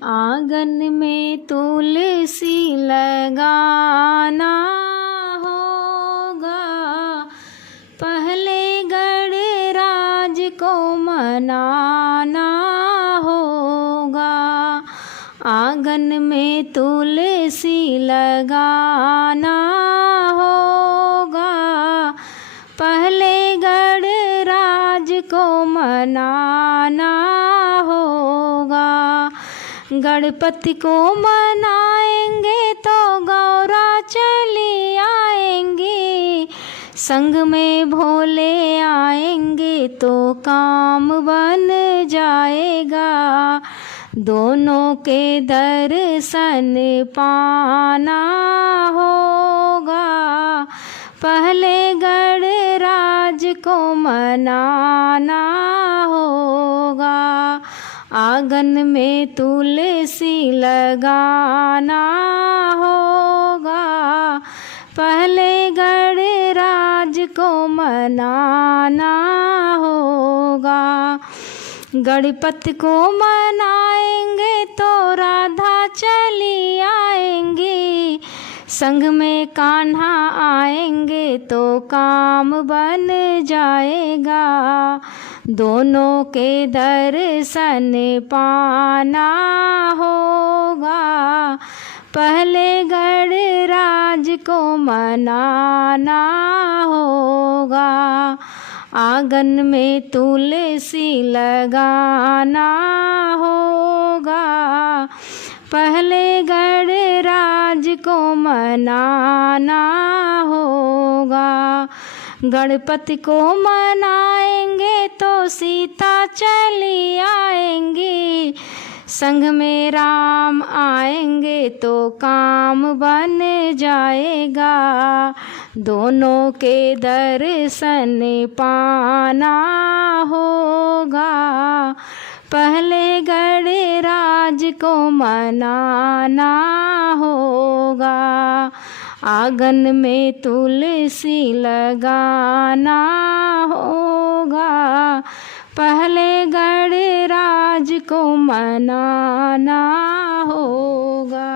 आंगन में तुलसी लगाना होगा, पहले गणराज को मनाना होगा। आंगन में तुलसी लगाना होगा, पहले गणराज को मनाना होगा। गणपति को मनाएंगे तो गौरा चली आएंगी, संग में भोले आएंगे तो काम बन जाएगा। दोनों के दर्शन पाना होगा, पहले गणराज को मनाना होगा। आंगन में तुलसी लगाना होगा, पहले गणराज को मनाना होगा। गणपति को मनाएंगे तो राधा चली आएंगी, संग में कान्हा आएंगे तो काम बन जाएगा। दोनों के दर्शन पाना होगा, पहले गणराज को मनाना होगा। आंगन में तुलसी लगाना होगा, पहले गणराज को मनाना होगा। गणपति को मनाएंगे तो सीता चली आएंगी, संग में राम आएंगे तो काम बन जाएगा। दोनों के दर्शन पाना होगा, पहले गणराज को मनाना होगा। आंगन में तुलसी लगाना होगा, पहले गणराज को मनाना होगा।